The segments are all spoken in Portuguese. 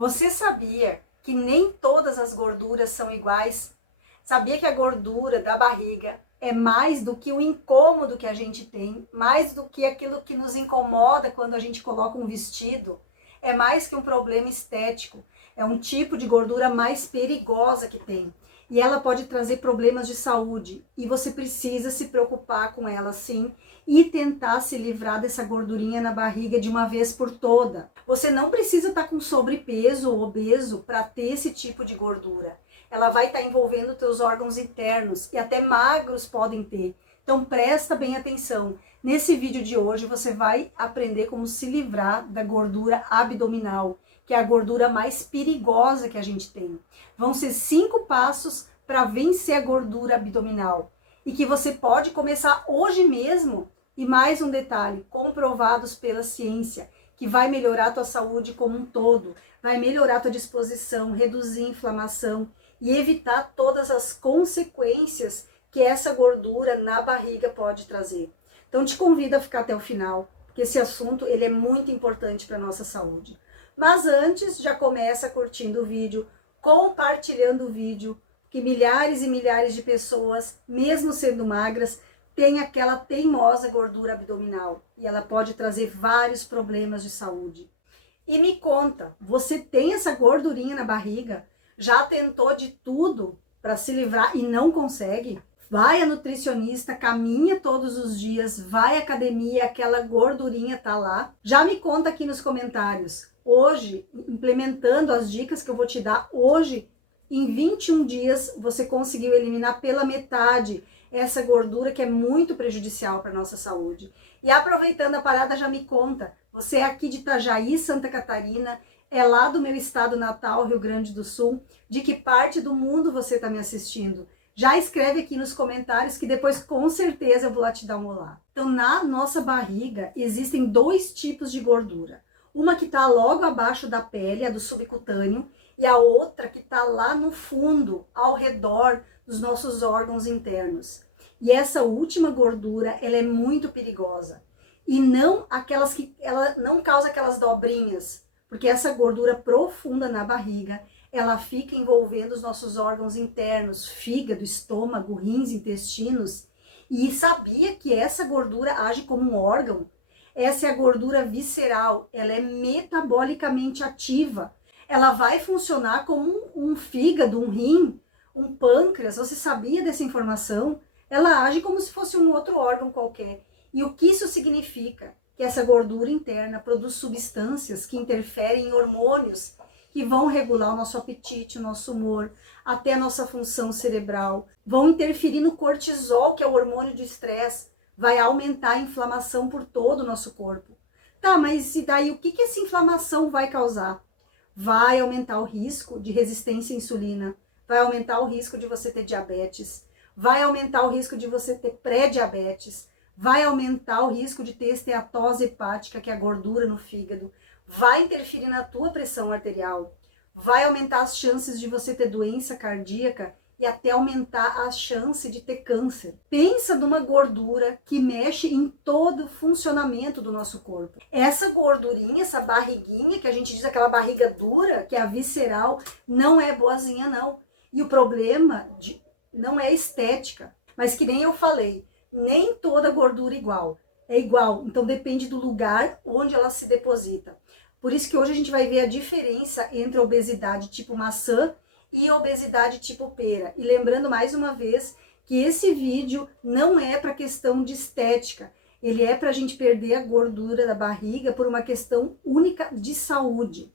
Você sabia que nem todas as gorduras são iguais? Sabia que a gordura da barriga é mais do que o incômodo que a gente tem, mais do que aquilo que nos incomoda quando a gente coloca um vestido? É mais que um problema estético, é um tipo de gordura mais perigosa que tem. E ela pode trazer problemas de saúde, e você precisa se preocupar com ela sim e tentar se livrar dessa gordurinha na barriga de uma vez por toda. Você não precisa estar com sobrepeso ou obeso para ter esse tipo de gordura. Ela vai estar envolvendo teus órgãos internos e até magros podem ter. Então presta bem atenção. Nesse vídeo de hoje você vai aprender como se livrar da gordura abdominal, que é a gordura mais perigosa que a gente tem. Vão ser 5 passos para vencer a gordura abdominal e que você pode começar hoje mesmo. E mais um detalhe, comprovados pela ciência, que vai melhorar a tua saúde como um todo, vai melhorar a tua disposição, reduzir a inflamação e evitar todas as consequências que essa gordura na barriga pode trazer. Então te convido a ficar até o final, porque esse assunto ele é muito importante para a nossa saúde. Mas antes, já começa curtindo o vídeo, compartilhando o vídeo, que milhares e milhares de pessoas, mesmo sendo magras, têm aquela teimosa gordura abdominal e ela pode trazer vários problemas de saúde. E me conta, você tem essa gordurinha na barriga? Já tentou de tudo para se livrar e não consegue? Vai a nutricionista, caminha todos os dias, vai à academia, aquela gordurinha tá lá. Já me conta aqui nos comentários. Hoje, implementando as dicas que eu vou te dar hoje, em 21 dias você conseguiu eliminar pela metade essa gordura que é muito prejudicial para a nossa saúde. E aproveitando a parada, já me conta, você é aqui de Itajaí, Santa Catarina, é lá do meu estado natal, Rio Grande do Sul, de que parte do mundo você está me assistindo? Já escreve aqui nos comentários que depois com certeza eu vou lá te dar um olá. Então na nossa barriga existem 2 tipos de gordura. Uma que está logo abaixo da pele, a do subcutâneo, e a outra que está lá no fundo, ao redor dos nossos órgãos internos. E essa última gordura, ela é muito perigosa. E não aquelas que ela não causa aquelas dobrinhas, porque essa gordura profunda na barriga, ela fica envolvendo os nossos órgãos internos, fígado, estômago, rins, intestinos. E sabia que essa gordura age como um órgão? Essa é a gordura visceral, ela é metabolicamente ativa. Ela vai funcionar como um fígado, um rim, um pâncreas. Você sabia dessa informação? Ela age como se fosse um outro órgão qualquer. E o que isso significa? Que essa gordura interna produz substâncias que interferem em hormônios que vão regular o nosso apetite, o nosso humor, até a nossa função cerebral. Vão interferir no cortisol, que é o hormônio do estresse. Vai aumentar a inflamação por todo o nosso corpo. Tá, mas e daí o que essa inflamação vai causar? Vai aumentar o risco de resistência à insulina, vai aumentar o risco de você ter diabetes, vai aumentar o risco de você ter pré-diabetes, vai aumentar o risco de ter esteatose hepática, que é a gordura no fígado, vai interferir na tua pressão arterial, vai aumentar as chances de você ter doença cardíaca e até aumentar a chance de ter câncer. Pensa numa gordura que mexe em todo o funcionamento do nosso corpo. Essa gordurinha, essa barriguinha, que a gente diz aquela barriga dura, que é a visceral, não é boazinha não. E o problema não é estética, mas que nem eu falei, nem toda gordura é igual, então depende do lugar onde ela se deposita. Por isso que hoje a gente vai ver a diferença entre a obesidade tipo maçã e obesidade tipo pera. E lembrando mais uma vez que esse vídeo não é para questão de estética, ele é para a gente perder a gordura da barriga por uma questão única de saúde.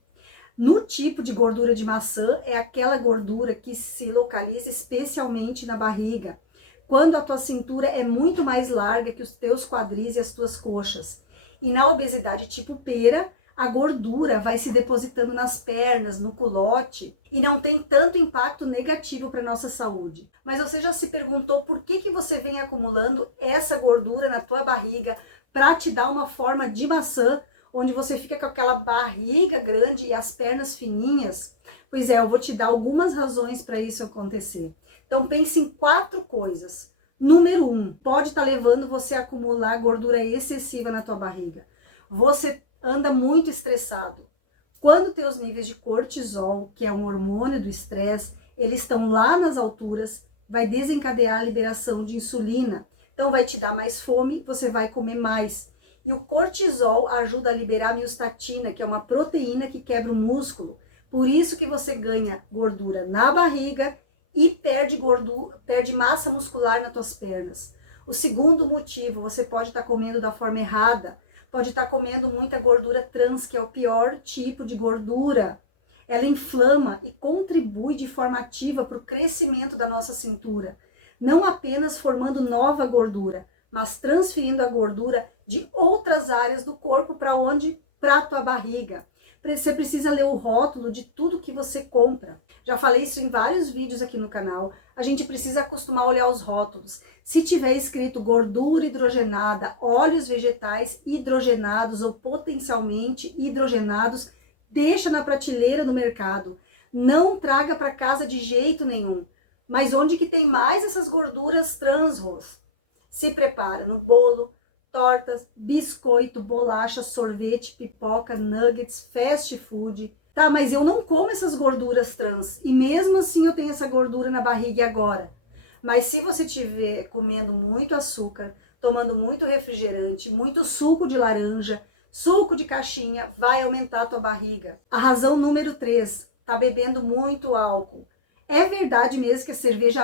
No tipo de gordura de maçã, é aquela gordura que se localiza especialmente na barriga, quando a tua cintura é muito mais larga que os teus quadris e as tuas coxas. E na obesidade tipo pera, a gordura vai se depositando nas pernas, no culote, e não tem tanto impacto negativo para a nossa saúde. Mas você já se perguntou por que você vem acumulando essa gordura na tua barriga para te dar uma forma de maçã, onde você fica com aquela barriga grande e as pernas fininhas? Pois é, eu vou te dar algumas razões para isso acontecer. Então pense em 4 coisas. Número 1, pode estar levando você a acumular gordura excessiva na tua barriga. Você anda muito estressado. Quando teus níveis de cortisol, que é um hormônio do estresse, eles estão lá nas alturas, vai desencadear a liberação de insulina. Então vai te dar mais fome, você vai comer mais. E o cortisol ajuda a liberar a miostatina, que é uma proteína que quebra o músculo. Por isso que você ganha gordura na barriga e perde massa muscular nas tuas pernas. O segundo motivo, você pode estar comendo da forma errada. Pode estar comendo muita gordura trans, que é o pior tipo de gordura. Ela inflama e contribui de forma ativa para o crescimento da nossa cintura. Não apenas formando nova gordura, mas transferindo a gordura de outras áreas do corpo para onde? Para a tua barriga. Você precisa ler o rótulo de tudo que você compra. Já falei isso em vários vídeos aqui no canal. A gente precisa acostumar a olhar os rótulos. Se tiver escrito gordura hidrogenada, óleos vegetais hidrogenados ou potencialmente hidrogenados, deixa na prateleira no mercado. Não traga para casa de jeito nenhum. Mas onde que tem mais essas gorduras trans, Ros? Se prepara no bolo, tortas, biscoito, bolacha, sorvete, pipoca, nuggets, fast food. Tá, mas eu não como essas gorduras trans e mesmo assim eu tenho essa gordura na barriga agora. Mas se você estiver comendo muito açúcar, tomando muito refrigerante, muito suco de laranja, suco de caixinha, vai aumentar a tua barriga. A razão número 3, tá bebendo muito álcool. É verdade mesmo que a cerveja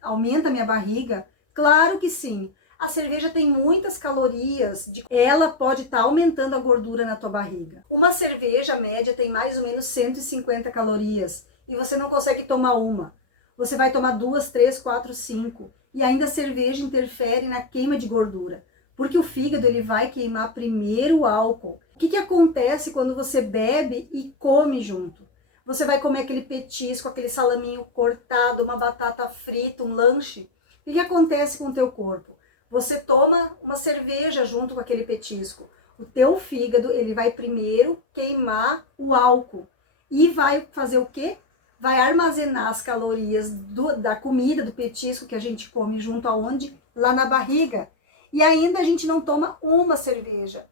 aumenta a minha barriga? Claro que sim. A cerveja tem muitas calorias, ela pode estar aumentando a gordura na tua barriga. Uma cerveja média tem mais ou menos 150 calorias e você não consegue tomar uma. Você vai tomar 2, 3, 4, 5 e ainda a cerveja interfere na queima de gordura, porque o fígado ele vai queimar primeiro o álcool. O que acontece quando você bebe e come junto? Você vai comer aquele petisco, aquele salaminho cortado, uma batata frita, um lanche. O que acontece com o teu corpo? Você toma uma cerveja junto com aquele petisco. O teu fígado, ele vai primeiro queimar o álcool. E vai fazer o quê? Vai armazenar as calorias da comida, do petisco que a gente come junto aonde? Lá na barriga. E ainda a gente não toma uma cerveja.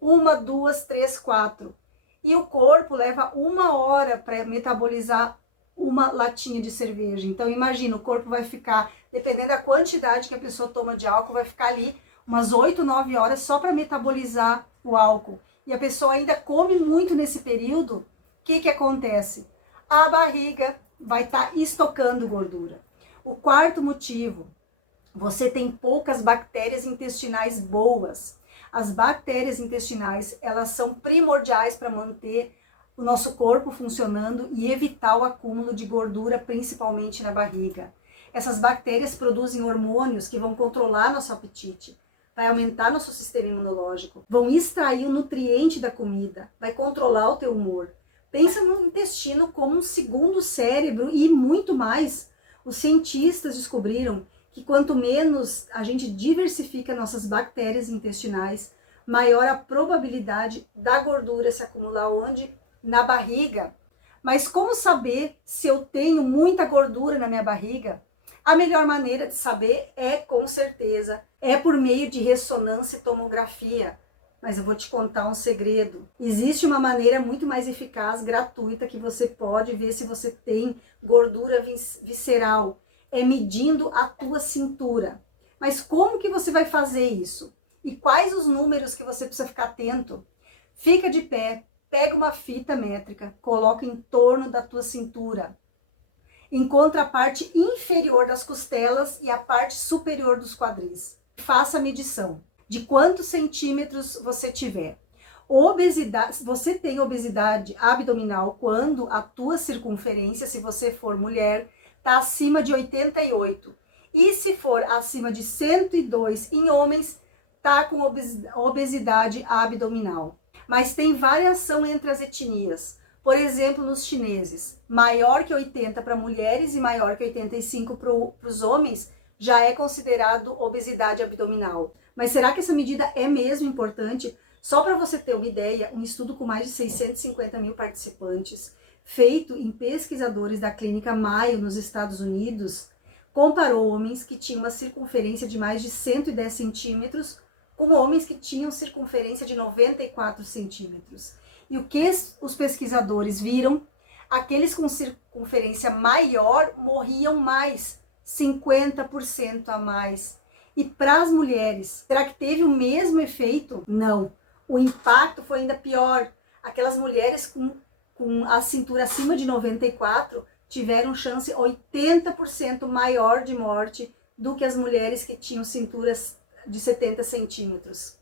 1, 2, 3, 4. E o corpo leva 1 hora para metabolizar uma latinha de cerveja. Então imagina, o corpo vai ficar, dependendo da quantidade que a pessoa toma de álcool, vai ficar ali umas 8, 9 horas só para metabolizar o álcool. E a pessoa ainda come muito nesse período, o que acontece? A barriga vai estar estocando gordura. O quarto motivo, você tem poucas bactérias intestinais boas. As bactérias intestinais, elas são primordiais para manter o nosso corpo funcionando e evitar o acúmulo de gordura, principalmente na barriga. Essas bactérias produzem hormônios que vão controlar nosso apetite, vai aumentar nosso sistema imunológico, vão extrair o nutriente da comida, vai controlar o teu humor. Pensa no intestino como um segundo cérebro e muito mais. Os cientistas descobriram que quanto menos a gente diversifica nossas bactérias intestinais, maior a probabilidade da gordura se acumular onde? Na barriga. Mas como saber se eu tenho muita gordura na minha barriga? A melhor maneira de saber é, com certeza, é por meio de ressonância e tomografia. Mas eu vou te contar um segredo. Existe uma maneira muito mais eficaz, gratuita, que você pode ver se você tem gordura visceral. É medindo a tua cintura. Mas como que você vai fazer isso? E quais os números que você precisa ficar atento? Fica de pé, pega uma fita métrica, coloca em torno da tua cintura. Encontra a parte inferior das costelas e a parte superior dos quadris. Faça a medição de quantos centímetros você tiver. Obesidade, você tem obesidade abdominal quando a tua circunferência, se você for mulher, está acima de 88. E se for acima de 102 em homens, está com obesidade abdominal. Mas tem variação entre as etnias. Por exemplo, nos chineses, maior que 80 para mulheres e maior que 85 para os homens, já é considerado obesidade abdominal. Mas será que essa medida é mesmo importante? Só para você ter uma ideia, um estudo com mais de 650 mil participantes, feito em pesquisadores da clínica Mayo nos Estados Unidos, comparou homens que tinham uma circunferência de mais de 110 centímetros com homens que tinham circunferência de 94 centímetros. E o que os pesquisadores viram? Aqueles com circunferência maior morriam mais, 50% a mais. E para as mulheres, será que teve o mesmo efeito? Não. O impacto foi ainda pior. Aquelas mulheres com a cintura acima de 94 tiveram chance 80% maior de morte do que as mulheres que tinham cinturas de 70 centímetros.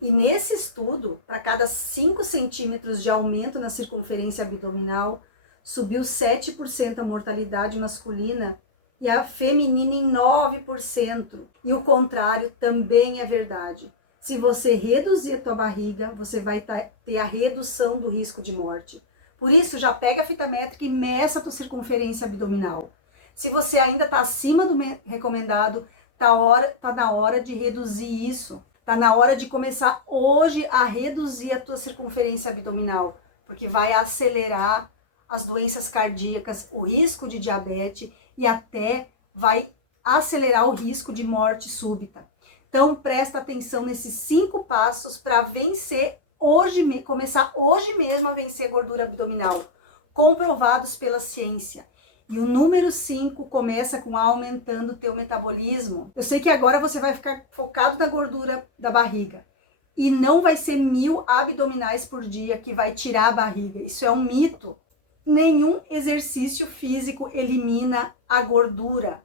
E nesse estudo, para cada 5 centímetros de aumento na circunferência abdominal, subiu 7% a mortalidade masculina e a feminina em 9%. E o contrário também é verdade. Se você reduzir a tua barriga, você vai ter a redução do risco de morte. Por isso, já pega a fita métrica e meça a tua circunferência abdominal. Se você ainda está acima do recomendado, tá na hora de reduzir isso. Tá na hora de começar hoje a reduzir a tua circunferência abdominal, porque vai acelerar as doenças cardíacas, o risco de diabetes e até vai acelerar o risco de morte súbita. Então, presta atenção nesses 5 passos para vencer hoje, começar hoje mesmo a vencer a gordura abdominal, comprovados pela ciência. E o número 5 começa com aumentando o teu metabolismo. Eu sei que agora você vai ficar focado na gordura da barriga. E não vai ser 1000 abdominais por dia que vai tirar a barriga. Isso é um mito. Nenhum exercício físico elimina a gordura.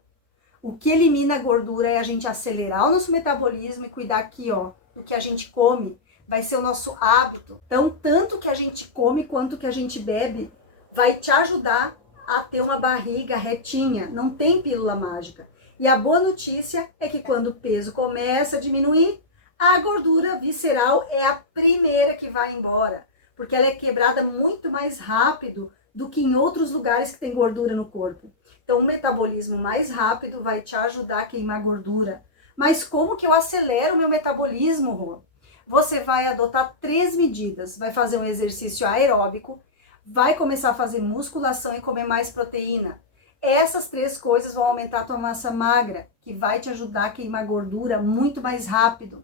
O que elimina a gordura é a gente acelerar o nosso metabolismo e cuidar aqui, ó, do que a gente come. Vai ser o nosso hábito. Então, tanto que a gente come quanto que a gente bebe vai te ajudar a ter uma barriga retinha. Não tem pílula mágica. E a boa notícia é que quando o peso começa a diminuir, a gordura visceral é a primeira que vai embora. Porque ela é quebrada muito mais rápido do que em outros lugares que tem gordura no corpo. Então, o metabolismo mais rápido vai te ajudar a queimar gordura. Mas como que eu acelero o meu metabolismo, Rô? Você vai adotar 3 medidas. Vai fazer um exercício aeróbico, vai começar a fazer musculação e comer mais proteína. Essas 3 coisas vão aumentar a tua massa magra, que vai te ajudar a queimar gordura muito mais rápido.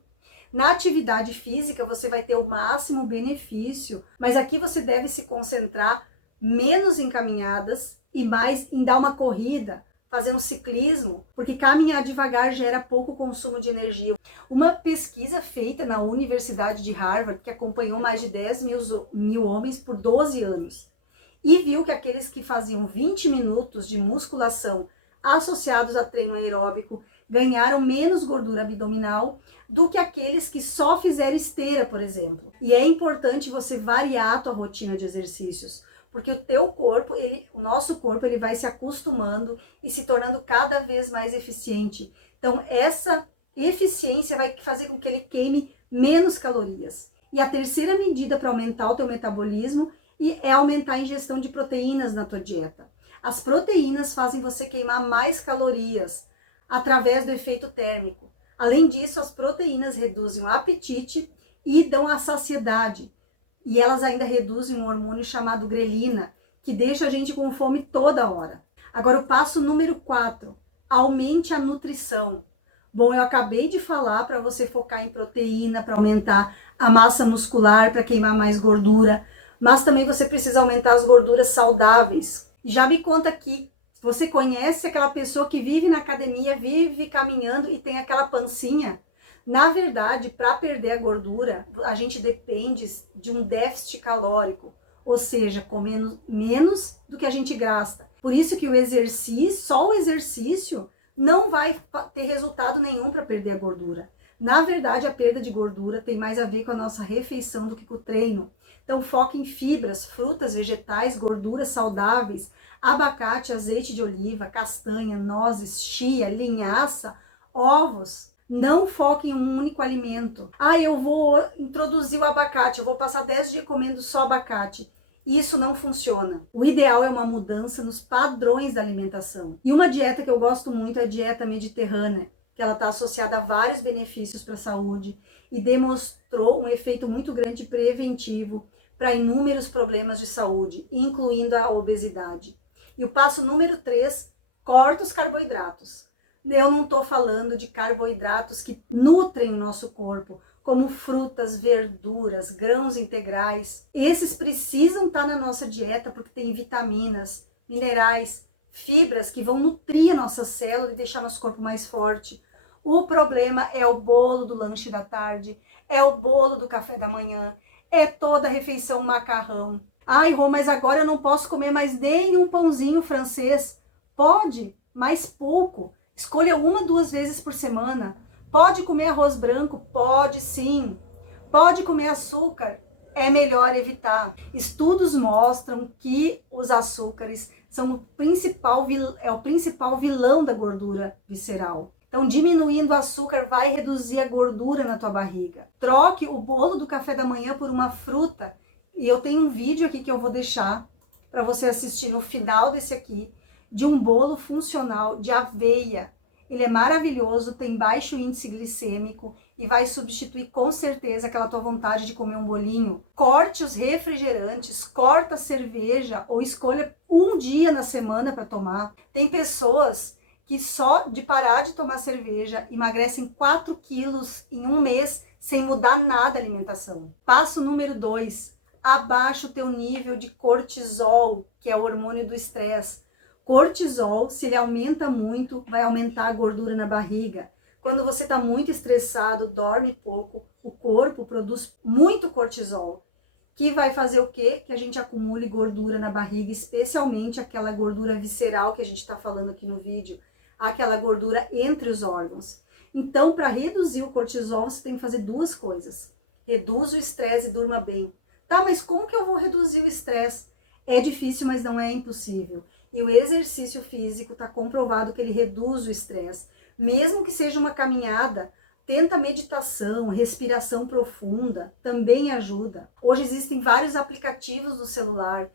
Na atividade física, você vai ter o máximo benefício, mas aqui você deve se concentrar menos em caminhadas e mais em dar uma corrida, fazer um ciclismo, porque caminhar devagar gera pouco consumo de energia. Uma pesquisa feita na Universidade de Harvard, que acompanhou mais de 10 mil homens por 12 anos, e viu que aqueles que faziam 20 minutos de musculação associados a treino aeróbico ganharam menos gordura abdominal do que aqueles que só fizeram esteira, por exemplo. E é importante você variar a tua rotina de exercícios, porque o teu corpo, o nosso corpo, ele vai se acostumando e se tornando cada vez mais eficiente. Então, essa eficiência vai fazer com que ele queime menos calorias. E a terceira medida para aumentar o teu metabolismo é aumentar a ingestão de proteínas na tua dieta. As proteínas fazem você queimar mais calorias através do efeito térmico. Além disso, as proteínas reduzem o apetite e dão a saciedade. E elas ainda reduzem um hormônio chamado grelina, que deixa a gente com fome toda hora. Agora o passo número 4, aumente a nutrição. Bom, eu acabei de falar para você focar em proteína, para aumentar a massa muscular, para queimar mais gordura, mas também você precisa aumentar as gorduras saudáveis. Já me conta aqui, você conhece aquela pessoa que vive na academia, vive caminhando e tem aquela pancinha? Na verdade, para perder a gordura, a gente depende de um déficit calórico, ou seja, comendo menos do que a gente gasta. Por isso que o exercício, só o exercício, não vai ter resultado nenhum para perder a gordura. Na verdade, a perda de gordura tem mais a ver com a nossa refeição do que com o treino. Então, foca em fibras, frutas, vegetais, gorduras saudáveis, abacate, azeite de oliva, castanha, nozes, chia, linhaça, ovos. Não foque em um único alimento. Eu vou introduzir o abacate, eu vou passar 10 dias comendo só abacate. Isso não funciona. O ideal é uma mudança nos padrões da alimentação. E uma dieta que eu gosto muito é a dieta mediterrânea, que ela está associada a vários benefícios para a saúde e demonstrou um efeito muito grande preventivo para inúmeros problemas de saúde, incluindo a obesidade. E o passo número 3, corta os carboidratos. Eu não estou falando de carboidratos que nutrem o nosso corpo, como frutas, verduras, grãos integrais. Esses precisam estar na nossa dieta porque tem vitaminas, minerais, fibras que vão nutrir a nossa célula e deixar nosso corpo mais forte. O problema é o bolo do lanche da tarde, é o bolo do café da manhã, é toda a refeição macarrão. Ai, Rô, mas agora eu não posso comer mais nem um pãozinho francês. Pode, mas pouco. Escolha 1, 2 vezes por semana. Pode comer arroz branco? Pode sim. Pode comer açúcar? É melhor evitar. Estudos mostram que os açúcares são o principal vilão da gordura visceral. Então, diminuindo o açúcar vai reduzir a gordura na tua barriga. Troque o bolo do café da manhã por uma fruta. E eu tenho um vídeo aqui que eu vou deixar para você assistir no final desse aqui, de um bolo funcional de aveia. Ele é maravilhoso, tem baixo índice glicêmico e vai substituir com certeza aquela tua vontade de comer um bolinho. Corte os refrigerantes, corta a cerveja ou escolha um dia na semana para tomar. Tem pessoas que só de parar de tomar cerveja emagrecem 4 quilos em um mês sem mudar nada a alimentação. Passo número 2, abaixa o teu nível de cortisol, que é o hormônio do estresse. Cortisol, se ele aumenta muito, vai aumentar a gordura na barriga. Quando você está muito estressado, dorme pouco, o corpo produz muito cortisol, que vai fazer o quê? Que a gente acumule gordura na barriga, especialmente aquela gordura visceral que a gente está falando aqui no vídeo, aquela gordura entre os órgãos. Então, para reduzir o cortisol, você tem que fazer 2 coisas. Reduz o estresse e durma bem. Tá, mas como que eu vou reduzir o estresse? É difícil, mas não é impossível. E o exercício físico está comprovado que ele reduz o estresse. Mesmo que seja uma caminhada, tenta meditação, respiração profunda, também ajuda. Hoje existem vários aplicativos no celular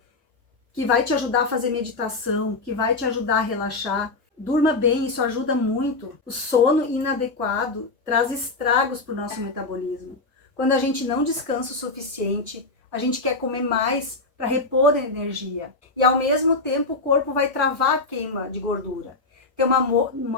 que vai te ajudar a fazer meditação, que vai te ajudar a relaxar. Durma bem, isso ajuda muito. O sono inadequado traz estragos para o nosso metabolismo. Quando a gente não descansa o suficiente, a gente quer comer mais para repor a energia. E ao mesmo tempo o corpo vai travar a queima de gordura. Ter uma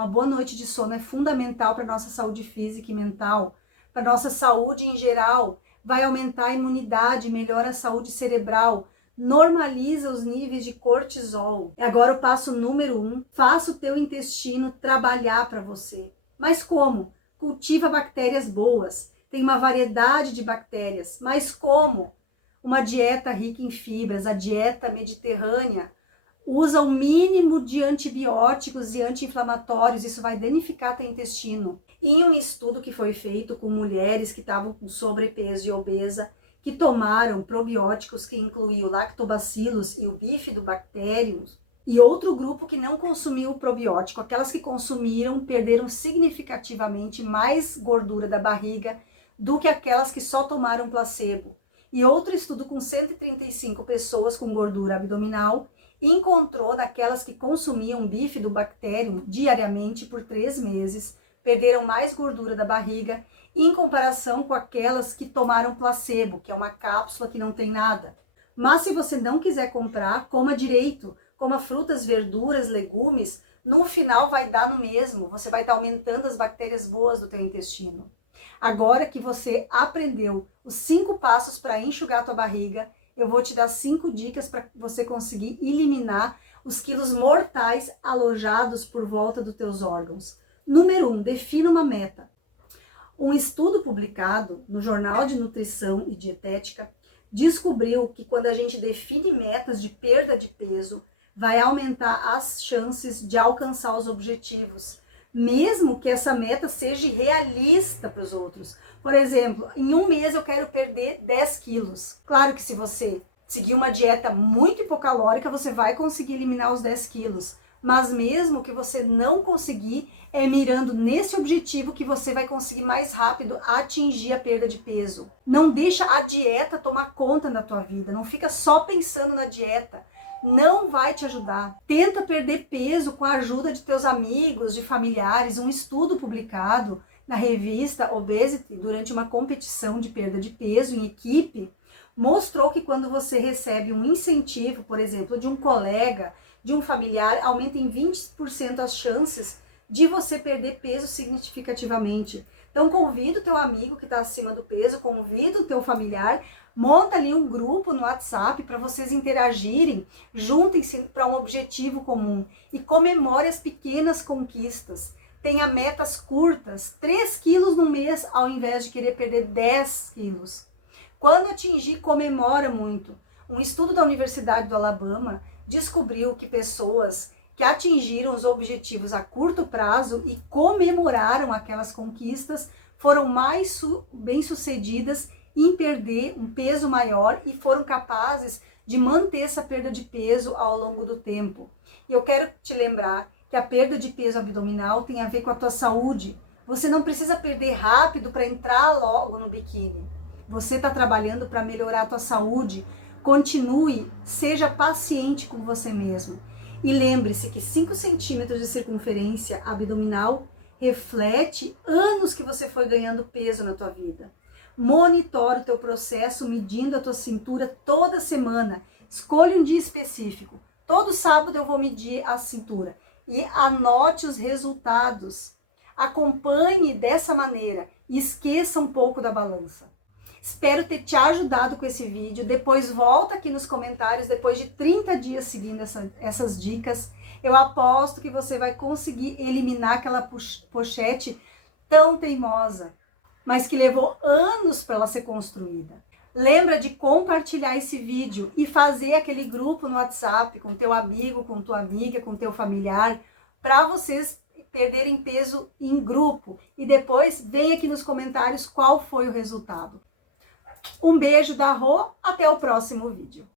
boa noite de sono é fundamental para a nossa saúde física e mental, para a nossa saúde em geral. Vai aumentar a imunidade, melhora a saúde cerebral, normaliza os níveis de cortisol. Agora o passo número 1, faça o teu intestino trabalhar para você. Mas como? Cultiva bactérias boas. Tem uma variedade de bactérias, mas como? Uma dieta rica em fibras, a dieta mediterrânea, usa o mínimo de antibióticos e anti-inflamatórios, isso vai danificar teu intestino. Em um estudo que foi feito com mulheres que estavam com sobrepeso e obesa, que tomaram probióticos que incluíam lactobacillus e o bifidobacterium, e outro grupo que não consumiu o probiótico, aquelas que consumiram perderam significativamente mais gordura da barriga do que aquelas que só tomaram placebo. E outro estudo com 135 pessoas com gordura abdominal encontrou daquelas que consumiam bifidobacterium diariamente por 3 meses, perderam mais gordura da barriga em comparação com aquelas que tomaram placebo, que é uma cápsula que não tem nada. Mas se você não quiser comprar, coma direito, coma frutas, verduras, legumes, no final vai dar no mesmo, você vai estar aumentando as bactérias boas do teu intestino. Agora que você aprendeu os 5 passos para enxugar a tua barriga, eu vou te dar 5 dicas para você conseguir eliminar os quilos mortais alojados por volta dos teus órgãos. Número 1, defina uma meta. Um estudo publicado no Jornal de Nutrição e Dietética descobriu que quando a gente define metas de perda de peso, vai aumentar as chances de alcançar os objetivos, mesmo que essa meta seja realista para os outros. Por exemplo, em um mês eu quero perder 10 quilos. Claro que se você seguir uma dieta muito hipocalórica, você vai conseguir eliminar os 10 quilos. Mas mesmo que você não conseguir, é mirando nesse objetivo que você vai conseguir mais rápido atingir a perda de peso. Não deixa a dieta tomar conta da tua vida, não fica só pensando na dieta. Não vai te ajudar. Tenta perder peso com a ajuda de teus amigos, de familiares. Um estudo publicado na revista Obesity durante uma competição de perda de peso em equipe mostrou que quando você recebe um incentivo, por exemplo, de um colega, de um familiar, aumenta em 20% as chances de você perder peso significativamente. Então convida o teu amigo que está acima do peso, convida o teu familiar, monta ali um grupo no WhatsApp para vocês interagirem, juntem-se para um objetivo comum e comemore as pequenas conquistas. Tenha metas curtas, 3 quilos no mês ao invés de querer perder 10 quilos. Quando atingir, comemora muito. Um estudo da Universidade do Alabama descobriu que pessoas que atingiram os objetivos a curto prazo e comemoraram aquelas conquistas foram mais bem-sucedidas em perder um peso maior e foram capazes de manter essa perda de peso ao longo do tempo. E eu quero te lembrar que a perda de peso abdominal tem a ver com a tua saúde. Você não precisa perder rápido para entrar logo no biquíni. Você está trabalhando para melhorar a tua saúde. Continue, seja paciente com você mesmo. E lembre-se que 5 centímetros de circunferência abdominal reflete anos que você foi ganhando peso na tua vida. Monitore o teu processo medindo a tua cintura toda semana. Escolha um dia específico. Todo sábado eu vou medir a cintura. E anote os resultados. Acompanhe dessa maneira e esqueça um pouco da balança. Espero ter te ajudado com esse vídeo. Depois volta aqui nos comentários, depois de 30 dias seguindo essas dicas. Eu aposto que você vai conseguir eliminar aquela pochete tão teimosa, mas que levou anos para ela ser construída. Lembra de compartilhar esse vídeo e fazer aquele grupo no WhatsApp com teu amigo, com tua amiga, com teu familiar, para vocês perderem peso em grupo. E depois vem aqui nos comentários qual foi o resultado. Um beijo da Rô, até o próximo vídeo.